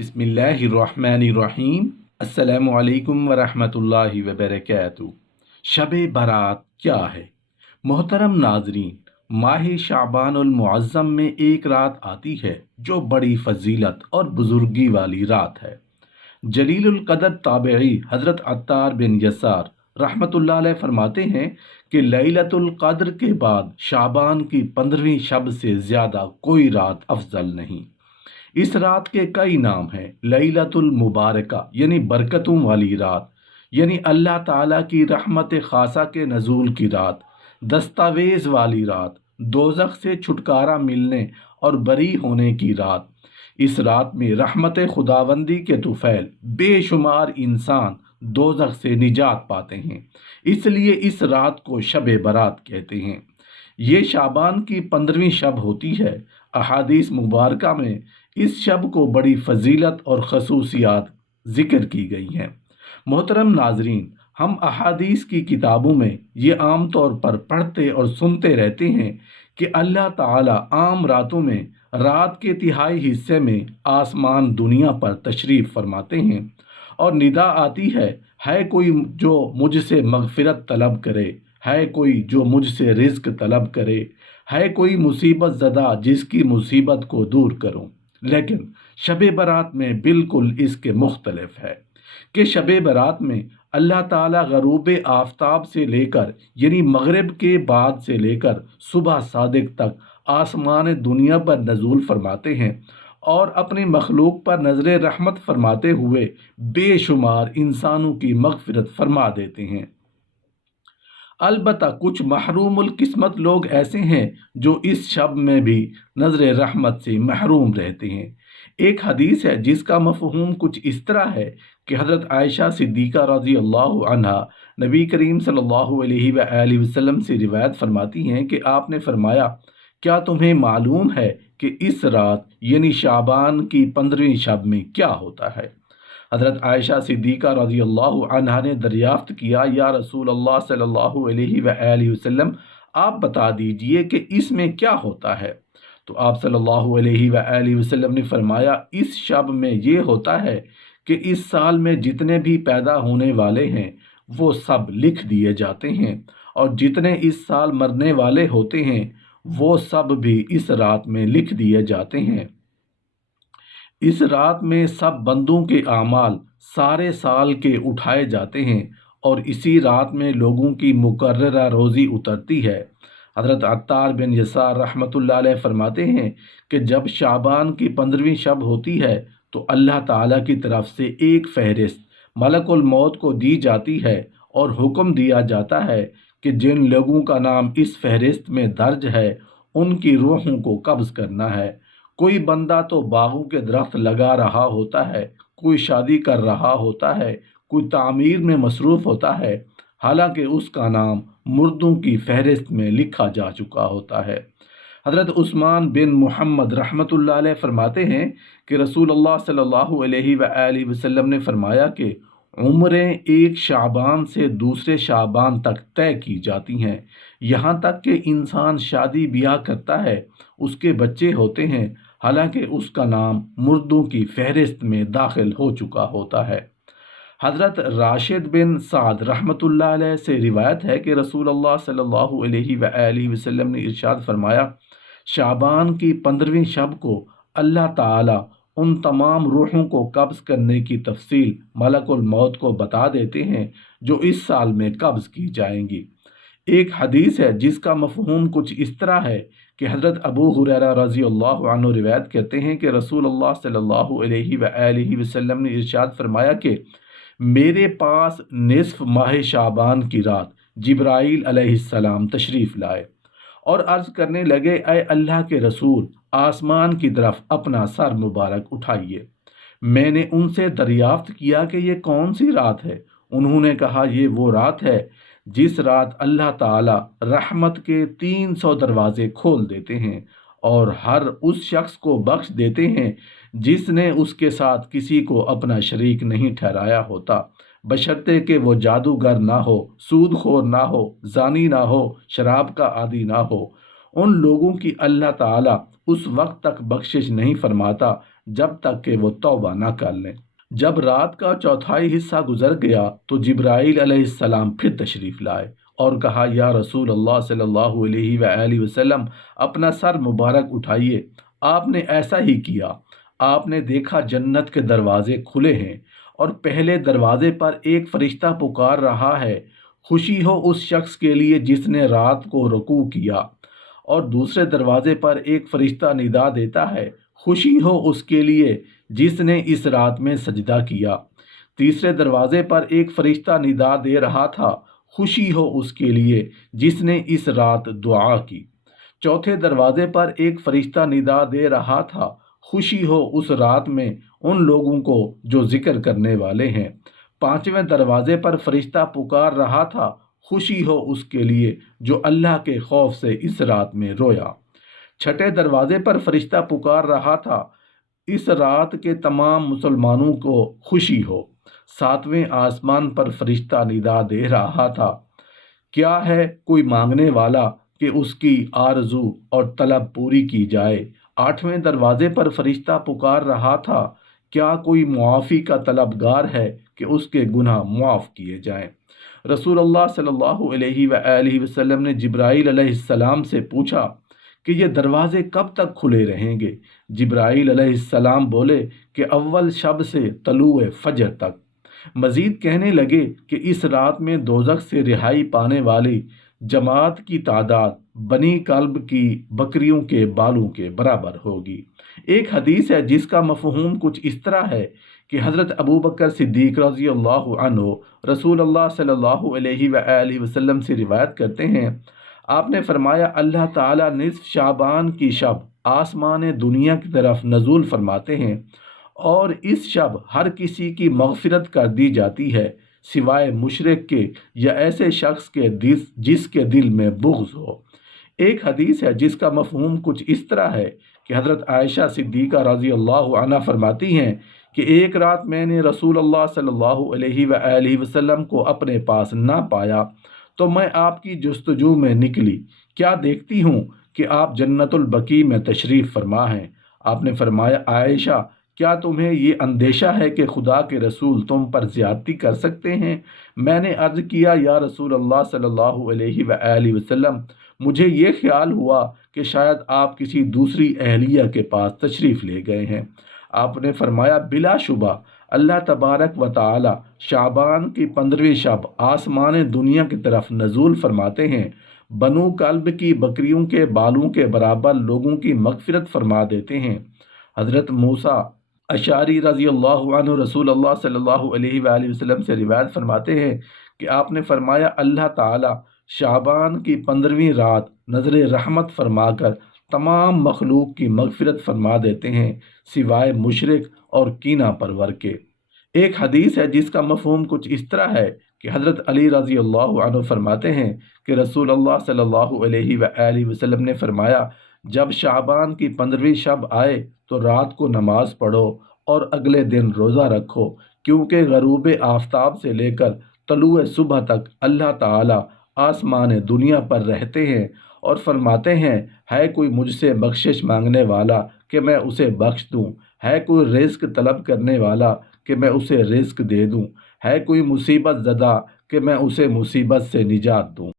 बिस्मिल्लाहिर्रहमानिर्रहीम। अस्सलामु अलैकुम वरहमतुल्लाहि वबरकातुहू। शब बारात क्या है? मोहतरम नाजरीन, माह शाबानुल मुअज़्ज़म में एक रात आती है जो बड़ी फजीलत और बुजुर्गी वाली रात है। जलीलुल कदर ताबई हज़रत अत्तार बिन यसार रहमतुल्लाह अलैह फरमाते हैं कि लैलतुल कद्र के बाद शाबान की 15वीं शब से ज़्यादा कोई रात अफजल नहीं। इस रात के कई नाम हैं। लैलतुल मुबारका यानी बरकतों वाली रात, यानी अल्लाह ताला की रहमत खासा के नज़ूल की रात। दस्तावेज़ वाली रात, दोज़ख से छुटकारा मिलने और बरी होने की रात। इस रात में रहमत खुदावंदी के तुफैल बेशुमार इंसान दोज़ख से निजात पाते हैं, इसलिए इस रात को शब बारात कहते हैं। ये शाबान की 15वीं शब होती है। अहादीस मुबारका में इस शब को बड़ी फजीलत और खसूसियात जिक्र की गई हैं। मोहतरम नाजरीन, हम अहादीस की किताबों में ये आम तौर पर पढ़ते और सुनते रहते हैं कि अल्लाह ताला आम रातों में रात के तिहाई हिस्से में आसमान दुनिया पर तशरीफ़ फरमाते हैं और निदा आती है कोई जो मुझसे मगफिरत तलब करे, है कोई जो मुझसे रिज्क तलब करे, है कोई मुसीबत ज़दा जिसकी मुसीबत को दूर करूं। लेकिन शब बारात में बिल्कुल इसके मुख्तलिफ है कि शब बारात में अल्लाह ताला गरूब आफताब से लेकर यानी मगरिब के बाद से लेकर सुबह सादिक तक आसमान दुनिया पर नजूल फरमाते हैं और अपनी मखलूक पर नजर रहमत फरमाते हुए बेशुमार इंसानों की मगफिरत फरमा देते हैं। अलबत्ता कुछ महरूमुल किस्मत लोग ऐसे हैं जो इस शब में भी नजर रहमत से महरूम रहते हैं। एक हदीस है जिसका मफहूम कुछ इस तरह है कि हज़रत आयशा सिद्दीक़ा रज़ी अल्लाह अन्हा नबी करीम सल्लल्लाहु अलैहि वसल्लम से रिवायत फरमाती हैं कि आपने फरमाया, क्या तुम्हें मालूम है कि इस रात यानी शाबान की 15वीं शब में क्या होता है? हज़रत आयशा सिद्दीक़ा रज़ी अल्लाह अन्हा ने दरियाफ़्त किया, या रसूल अल्लाह सल्लल्लाहु अलैहि वसल्लम, आप बता दीजिए कि इसमें क्या होता है। तो आप सल्लल्लाहु अलैहि वसल्लम ने फरमाया, इस शब में ये होता है कि इस साल में जितने भी पैदा होने वाले हैं वो सब लिख दिए जाते हैं और जितने इस साल मरने वाले होते हैं वो सब भी इस रात में लिख दिए जाते हैं। इस रात में सब बंदों के आमाल सारे साल के उठाए जाते हैं और इसी रात में लोगों की मुकर्ररा रोज़ी उतरती है। हज़रत अत्तार बिन यसार रहमतुल्लाह अलैह फरमाते हैं कि जब शाबान की 15वीं शब होती है तो अल्लाह ताला की तरफ से एक फ़हरिस्त मलकुल मौत को दी जाती है और हुक्म दिया जाता है कि जिन लोगों का नाम इस फ़हरिस्त में दर्ज है उनकी रूहों को कब्ज़ करना है। कोई बंदा तो बागों के दरख्त लगा रहा होता है, कोई शादी कर रहा होता है, कोई तामीर में मसरूफ़ होता है, हालांकि उसका नाम मुर्दों की फहरिस्त में लिखा जा चुका होता है। हज़रत उस्मान बिन मोहम्मद रहमतुल्लाह अलैह फरमाते हैं कि रसूलुल्लाह सल्लल्लाहु अलैहि वसल्लम ने फरमाया कि उम्रें एक शाबान से दूसरे शाबान तक तय की जाती हैं। यहाँ तक कि इंसान शादी ब्याह करता है, उसके बच्चे होते हैं, हालांकि उसका नाम मुर्दों की फहरिस्त में दाखिल हो चुका होता है। हज़रत राशिद बिन साद रहमतुल्लाह अलैह से रिवायत है कि रसूलुल्लाह सल्लल्लाहु अलैहि वसल्लम ने इरशाद फरमाया, शाबान की 15वीं शब को अल्लाह ताला उन तमाम रूहों को कब्ज़ करने की तफसील मलकुल मौत को बता देते हैं जो इस साल में कब्ज़ की जाएंगी। एक हदीस है जिसका मफहूम कुछ इस तरह है कि हज़रत अबू हुरैरा रज़ी अल्लाह अन्हु रिवायत करते हैं कि रसूलुल्लाह सल्लल्लाहु अलैहि वसल्लम ने इरशाद फरमाया कि मेरे पास निस्फ माह शाबान की रात जिब्राईल अलैहिस्सलाम तशरीफ़ लाए और अर्ज़ करने लगे, ऐ अल्लाह के रसूल, आसमान की तरफ अपना सर मुबारक उठाइए। मैंने उनसे दरियाफ्त किया कि ये कौन सी रात है। उन्होंने कहा, ये वो रात है जिस रात अल्लाह ताला रहमत के 300 दरवाजे खोल देते हैं और हर उस शख्स को बख्श देते हैं जिसने उसके साथ किसी को अपना शरीक नहीं ठहराया होता, बशर्ते कि वो जादूगर ना हो, सूदखोर ना हो, जानी ना हो, शराब का आदी ना हो। उन लोगों की अल्लाह ताला उस वक्त तक बख्शिश नहीं फरमाता جب تک کہ وہ توبہ نہ کر لیں۔ جب رات کا چوتھائی حصہ گزر گیا تو جبرائیل علیہ السلام پھر تشریف لائے اور کہا، یا رسول اللہ صلی اللہ علیہ وآلہ وسلم، اپنا سر مبارک اٹھائیے۔ آپ نے ایسا ہی کیا۔ آپ نے دیکھا جنت کے دروازے کھلے ہیں اور پہلے دروازے پر ایک فرشتہ پکار رہا ہے، خوشی ہو اس شخص کے لیے جس نے رات کو رکوع کیا، اور دوسرے دروازے پر ایک فرشتہ ندا دیتا ہے، خوشی ہو اس کے لیے جس نے اس رات میں سجدہ کیا۔ تیسرے دروازے پر ایک فرشتہ ندا دے رہا تھا، خوشی ہو اس کے لیے جس نے اس رات دعا کی۔ چوتھے دروازے پر ایک فرشتہ ندا دے رہا تھا، خوشی ہو اس رات میں ان لوگوں کو جو ذکر کرنے والے ہیں۔ پانچویں دروازے پر فرشتہ پکار رہا تھا، خوشی ہو اس کے لیے جو اللہ کے خوف سے اس رات میں رویا۔ چھٹے دروازے پر فرشتہ پکار رہا تھا، اس رات کے تمام مسلمانوں کو خوشی ہو۔ ساتویں آسمان پر فرشتہ ندا دے رہا تھا، کیا ہے کوئی مانگنے والا کہ اس کی آرزو اور طلب پوری کی جائے۔ آٹھویں دروازے پر فرشتہ پکار رہا تھا، کیا کوئی معافی کا طلبگار ہے کہ اس کے گناہ معاف کیے جائیں۔ رسول اللہ صلی اللہ علیہ وآلہ وسلم نے جبرائیل علیہ السلام سے پوچھا کہ یہ دروازے کب تک کھلے رہیں گے؟ جبرائیل علیہ السلام بولے کہ اول شب سے طلوع فجر تک۔ مزید کہنے لگے کہ اس رات میں دوزخ سے رہائی پانے والی جماعت کی تعداد بنی کلب کی بکریوں کے بالوں کے برابر ہوگی۔ ایک حدیث ہے جس کا مفہوم کچھ اس طرح ہے کہ حضرت ابو بکر صدیق رضی اللہ عنہ رسول اللہ صلی اللہ علیہ وآلہ وسلم سے روایت کرتے ہیں، آپ نے فرمایا، اللہ تعالیٰ نصف شعبان کی شب آسمان دنیا کی طرف نزول فرماتے ہیں اور اس شب ہر کسی کی مغفرت کر دی جاتی ہے سوائے مشرک کے یا ایسے شخص کے جس کے دل میں بغض ہو۔ ایک حدیث ہے جس کا مفہوم کچھ اس طرح ہے کہ حضرت عائشہ صدیقہ رضی اللہ عنہا فرماتی ہیں کہ ایک رات میں نے رسول اللہ صلی اللہ علیہ وآلہ وسلم کو اپنے پاس نہ پایا تو میں آپ کی جستجو میں نکلی، کیا دیکھتی ہوں کہ آپ جنت البقیع میں تشریف فرما ہیں۔ آپ نے فرمایا، عائشہ، کیا تمہیں یہ اندیشہ ہے کہ خدا کے رسول تم پر زیادتی کر سکتے ہیں؟ میں نے عرض کیا، یا رسول اللہ صلی اللہ علیہ وآلہ وسلم، مجھے یہ خیال ہوا کہ شاید آپ کسی دوسری اہلیہ کے پاس تشریف لے گئے ہیں۔ آپ نے فرمایا، بلا شبہ اللہ تبارک و تعالی شعبان کی 15ویں شب آسمان دنیا کی طرف نزول فرماتے ہیں، بنو کلب کی بکریوں کے بالوں کے برابر لوگوں کی مغفرت فرما دیتے ہیں۔ حضرت موسیٰ اشعری رضی اللہ عنہ رسول اللہ صلی اللہ علیہ وآلہ وسلم سے روایت فرماتے ہیں کہ آپ نے فرمایا، اللہ تعالی شعبان کی 15ویں رات نظر رحمت فرما کر تمام مخلوق کی مغفرت فرما دیتے ہیں سوائے مشرک اور کینہ پرور کے۔ ایک حدیث ہے جس کا مفہوم کچھ اس طرح ہے کہ حضرت علی رضی اللہ عنہ فرماتے ہیں کہ رسول اللہ صلی اللہ علیہ وآلہ وسلم نے فرمایا، جب شعبان کی 15ویں شب آئے تو رات کو نماز پڑھو اور اگلے دن روزہ رکھو، کیونکہ غروب آفتاب سے لے کر طلوع صبح تک اللہ تعالی آسمان دنیا پر رہتے ہیں اور فرماتے ہیں، ہے کوئی مجھ سے بخشش مانگنے والا کہ میں اسے بخش دوں، ہے کوئی رزق طلب کرنے والا کہ میں اسے رزق دے دوں، ہے کوئی مصیبت زدہ کہ میں اسے مصیبت سے نجات دوں۔